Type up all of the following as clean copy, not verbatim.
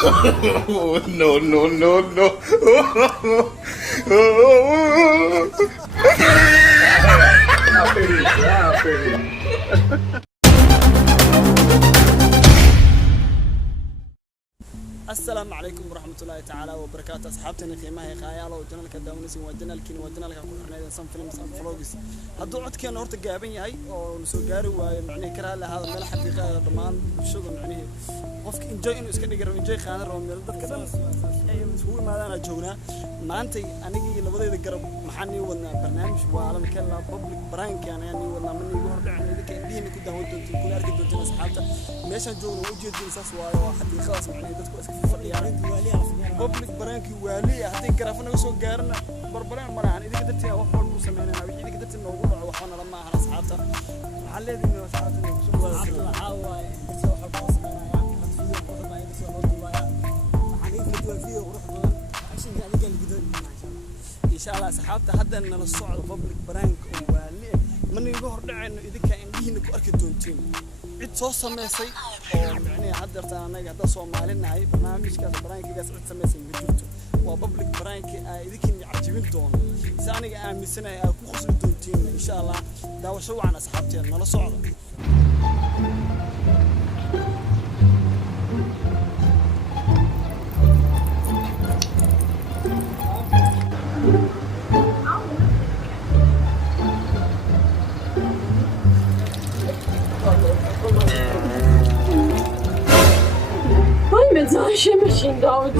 No, no, no, no. السلام عليكم ورحمة الله تعالى وبركاته أصحابتنا قيمها خيال ودنا لك داونسين ودنا لكن ودنا لك كورنيدا سام فيلم سام فلوجس هذا عد كان هرت جابين هاي ونسوي جاري ومعني كره هذا مال حقيقة ضمان شغل يعني قفك إنجاي إنه إسكان يقرب إنجاي خان الروميل ده كذا هو ما أنا جونا ما أنتي أنا جي لبضي ذكر محني ولا برنامج وعالم كلا بابليك برانك يعني ولا مني يقول يعني ذيك اللي هني كده هو تكون أركض دون أصحابته ماشان جونا وجد جلسة سواء حد خلاص يعني ده بابليك برانكي والي هدي كرافنا وسو غارنا بربران مراhan idinka dadka wax walba u sameeyana wixii idinka dadka noogu dhaco waxana lama aha asxaabta waxa leedin asxaabta soo wada waxa waay soo xabas sameeyaan hadii wax ma ay soo duubaya waxaan idin fiiyo qurux badan action adiga ligidan insha Allah asxaabta hadda nala socdo bابليك برانك waali man igu hor dhacayno idinka indhihiina ku arki doontiin cid soo sameysay oo macnaheedu hadda anaga hadda Soomaalinahay barnaamijkaas baraankigaas cid sameysay ma jirto waa public baraanki ay idinkiin cajibin doono saaniga aaminsanahay ay ku khusli doontiin insha Allah daawasho wacan asxaabteena nala socdo Mensaje machine dog.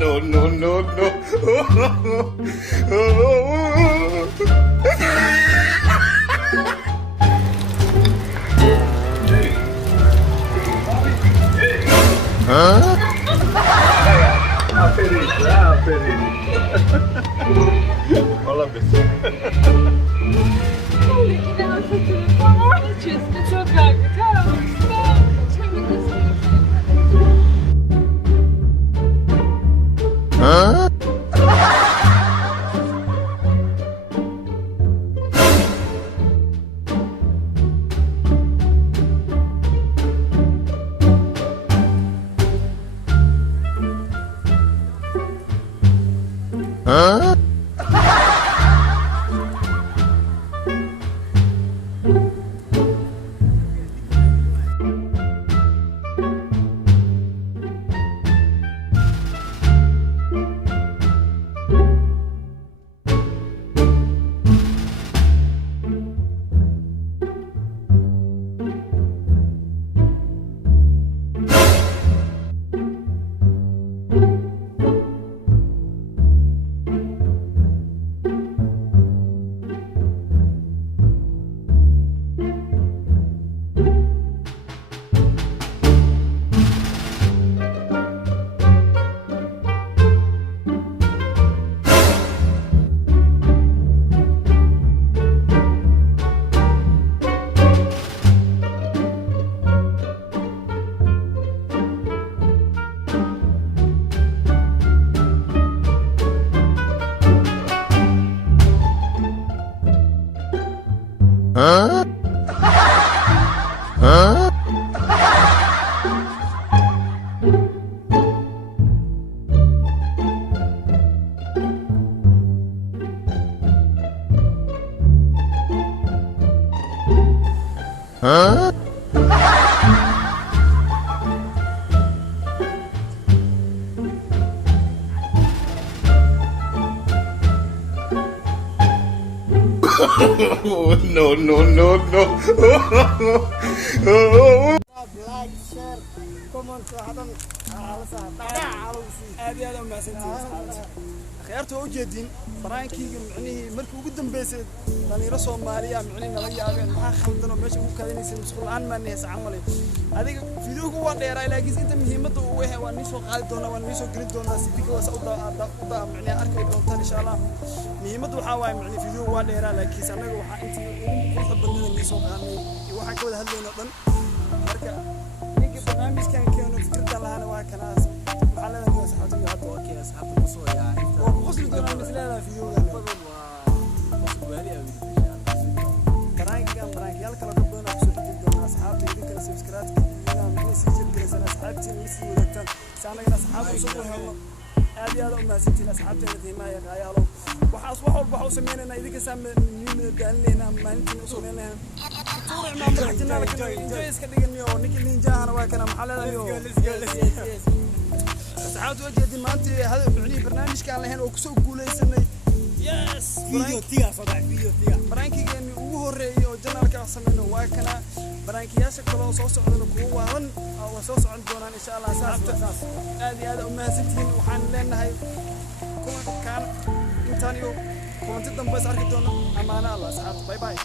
No, no, no, no. Huh? Hola, pessoal. Huh? Huh? Huh? Huh? Huh? No, no, no, no. Like, share, كومنت هذا على ساعة على aad iyo aad u mahadsantihiin akhyaarta oo jeedin baraankii macnihii markii ugu dambeysay dhalinyaro Soomaaliya macnihii nala yaabeen maxaa khaldan oo meesha ku kaadinaysa mas'uul aan ma nees camal adiga fiidiyowga waa dheeray laakiin inta muhiimadda uu yahay waa nisoo qaadi doonaa waa nisoo gelin doonaa si dika waa u macnihii arkay doontaan insha Allah muhiimaddu waxa waaye macnihii fiidiyowga waa dheeraa laakiin anaga waxa intii ugu badnaan nisoo qaadnay waxa ka wada hadlayno dhan marka ninka barnaamijkan keeno fikirta lahana waa kanaas waxaa leedahay saxaabta hadda waa kee asxaabta kusoo yaacay وقصد دون مثلها في يوم فضل وقصد والي أبي برانك يالك لو كبرنا بسوق جدا أصحابي يدك السبسكرايب أنا من سجل جلسة أصحابتي نسي ولكن سامع أصحابي سوقهم هذه هذا ما ستين أصحابتي الذي ما يقايلوا وحصوحوا البحوث سمينا يدك سام من قال لنا ما أنت وصلنا طول ما مرحتنا لكن جايز كذي اليوم نكل نينجا أنا وكنا محل اليوم ساعات وجدي ما أنت هذا يعني برنامج كان لهنا وكسو قوليسني يس فيديو تيا صدق فيديو تيا برانكي يعني وهو الرئي وجنال كاسمينه واكنا برانكي ياسك كلو صوص عندنا كوان أو صوص عندنا إن شاء الله ساعات هذه أمها ستين وحن لنا هاي كون كان إنتانيو كون تدم بس أركضنا أمانة الله ساعات باي باي